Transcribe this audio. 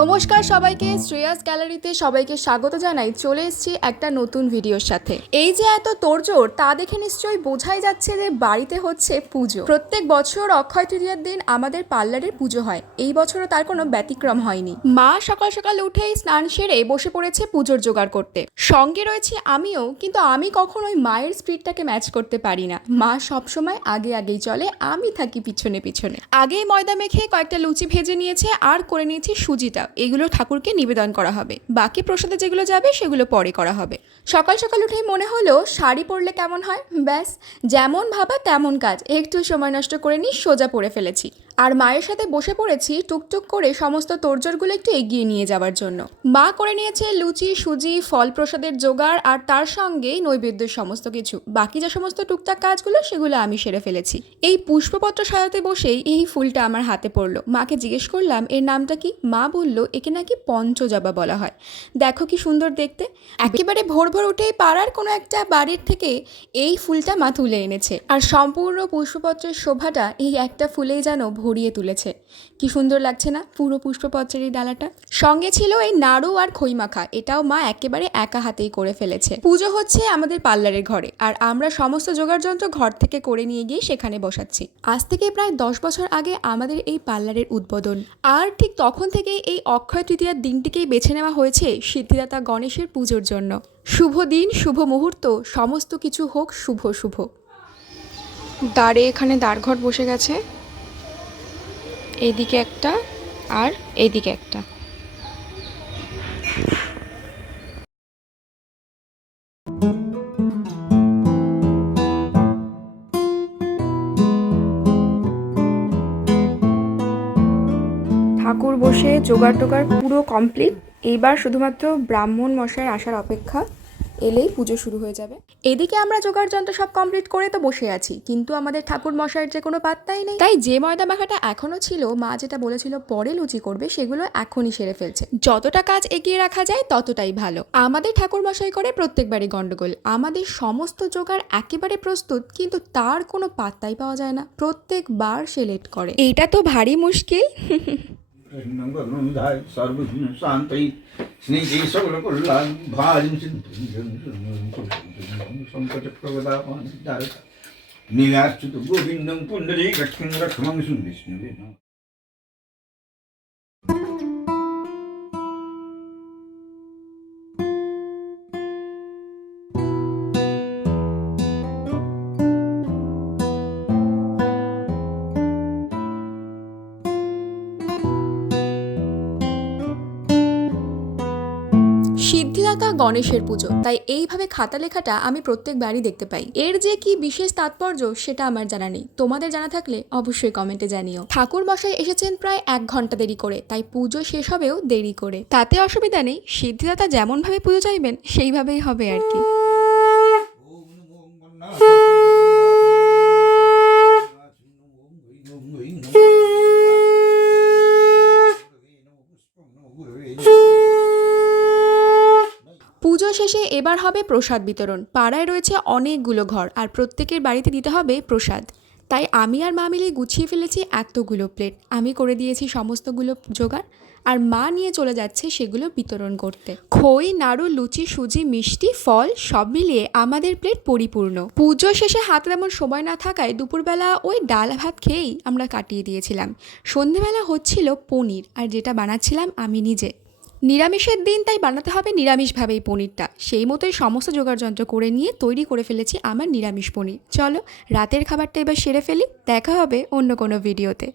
নমস্কার সবাইকে, শ্রেয়াস গ্যালারিতে সবাইকে স্বাগত জানাই। চলে এসেছি একটা নতুন ভিডিওর সাথে। এই যে এত তোড়জোড়, তা দেখে নিশ্চয়ই বোঝাই যাচ্ছে যে বাড়িতে হচ্ছে পুজো। প্রত্যেক বছর অক্ষয় তৃতীয়ার দিন আমাদের পার্লারের পুজো হয়। এই বছরও তার কোনো ব্যতিক্রম হয়নি। মা সকাল সকাল উঠেই স্নান সেরে বসে পড়েছে পুজোর জোগাড় করতে। সঙ্গে রয়েছে আমিও, কিন্তু আমি কখনোই মায়ের স্পিডটাকে ম্যাচ করতে পারি না। মা সবসময় আগে আগেই চলে, আমি থাকি পিছনে পিছনে। আগেই ময়দা মেখে কয়েকটা লুচি ভেজে নিয়েছে আর করে নিয়েছি সুজিটা। এগুলো ঠাকুরকে নিবেদন করা হবে। বাকি প্রসাদে যেগুলো যাবে, সেগুলো পরে করা হবে। সকাল সকাল উঠেই মনে হলো, শাড়ি পরলে কেমন হয়? ব্যাস, যেমন ভাবা তেমন কাজ। একটু সময় নষ্ট করে নিই সোজা পরে ফেলেছি। আর মায়ের সাথে বসে পড়েছি টুকটুক করে সমস্ত তোড়জোড়গুলো একটু এগিয়ে নিয়ে যাওয়ার জন্য। মা করে নিয়েছে লুচি, সুজি ফল প্রসাদের জোগাড় আর তার সঙ্গেই নৈবেদ্যের সমস্ত কিছু। বাকি যে সমস্ত টুকটাক কাজগুলো, সেগুলো আমি সেরে ফেলেছি। এই পুষ্পপত্র সাজাতে বসেই এই ফুলটা আমার হাতে পড়ল। মাকে জিজ্ঞেস করলাম, এর নামটা কি? মা বলল, একে নাকি পঞ্চজবা বলা হয়। দেখো কি সুন্দর দেখতে। একেবারে ভোর ভোর উঠেই পাড়ার কোনো একটা বাড়ির থেকে এই ফুলটা মা তুলে এনেছে। আর সম্পূর্ণ পুষ্পপত্রের শোভাটা এই একটা ফুলেই যেন ভরিয়ে তুলেছে। কি সুন্দর লাগছে না পুরো পুষ্পপত্রের ডালাটা? সঙ্গে ছিল এই নাড়ু আর খই মাখা, এটাও মা একেবারে একা হাতেই করে ফেলেছে। পুজো হচ্ছে আমাদের পার্লারের ঘরে, আর আমরা সমস্ত জোগাড় যন্ত্র ঘর থেকে করে নিয়ে গিয়ে সেখানে বসাচ্ছি। আজ থেকে প্রায় দশ বছর আগে আমাদের এই পার্লারের উদ্বোধন। আর ঠিক তখন থেকেই এই অক্ষয় তৃতীয়ার দিনটিকেই বেছে নেওয়া হয়েছে সিদ্ধিদাতা গণেশের পুজোর জন্য। শুভ দিন, শুভ মুহূর্ত, সমস্ত কিছু হোক শুভ শুভ। দাঁড়ে এখানে দাঁড়ঘট বসে গেছে। এইদিকে একটা আর এইদিকে একটা। ঠাকুর বসে জোগাড় টোগাড় পুরো কমপ্লিট এইবার শুধুমাত্র ব্রাহ্মণ মশাইয়ের আসার অপেক্ষা। এলেই পুজো শুরু হয়ে যাবে। এদিকে আমরা জোগাড় যন্ত্র সব কমপ্লিট করে তো বসে আছি কিন্তু আমাদের ঠাকুর মশাইয়ের যে কোনো পাত্তাই নেই। তাই যে ময়দা মাখাটা এখনও ছিল মা যেটা বলেছিল পরে লুচি করবে সেগুলো এখনই সেরে ফেলছে। যতটা কাজ এগিয়ে রাখা যায় ততটাই ভালো। আমাদের ঠাকুর মশাই করে প্রত্যেকবারই গন্ডগোল আমাদের সমস্ত জোগাড় একেবারে প্রস্তুত কিন্তু তার কোনো পাত্তাই পাওয়া যায় না। প্রত্যেকবার সে লেট করে। এটা তো ভারী মুশকিল। સ્નેહી સૌ લોકો સંકટ પ્રગદામાં નિરાશ્રિત ગોવિંદમ પુનરી રક્ષણ રક્ષમં સુન વિષ્ણુ সিদ্ধিদাতা গণেশের পুজো। তাই এইভাবে খাতা লেখাটা আমি প্রত্যেকবারই দেখতে পাই। এর যে কি বিশেষ তাৎপর্য, সেটা আমার জানা নেই। তোমাদের জানা থাকলে অবশ্যই কমেন্টে জানিও। ঠাকুর মশাই এসেছেন প্রায় এক ঘণ্টা দেরি করে, তাই পুজো শেষ হবেও দেরি করে। তাতে অসুবিধা নেই, সিদ্ধিদাতা যেমনভাবে পুজো চাইবেন, সেইভাবেই হবে আর কি। পুজো শেষে এবার হবে প্রসাদ বিতরণ। পাড়ায় রয়েছে অনেকগুলো ঘর আর প্রত্যেকের বাড়িতে দিতে হবে প্রসাদ। তাই আমি আর মা মিলে গুছিয়ে ফেলেছি এতগুলো প্লেট। আমি করে দিয়েছি সমস্তগুলো জোগাড় আর মা নিয়ে চলে যাচ্ছে সেগুলো বিতরণ করতে। খই, নাড়ু, লুচি, সুজি, মিষ্টি, ফল সব মিলিয়ে আমাদের প্লেট পরিপূর্ণ। পুজো শেষে হাতে তেমন সময় না থাকায় দুপুরবেলা ওই ডাল ভাত খেয়েই আমরা কাটিয়ে দিয়েছিলাম। সন্ধেবেলা হচ্ছিল পনির আর যেটা বানাচ্ছিলাম আমি নিজে। নিরামিষের দিন, তাই বানাতে হবে নিরামিষভাবেই পনিরটা। সেই মতোই সমস্ত যোগাড়যন্ত্র করে নিয়ে তৈরি করে ফেলেছি আমার নিরামিষ পনির। চলো, রাতের খাবারটা এবার সেরে ফেলি। দেখা হবে অন্য কোনো ভিডিওতে।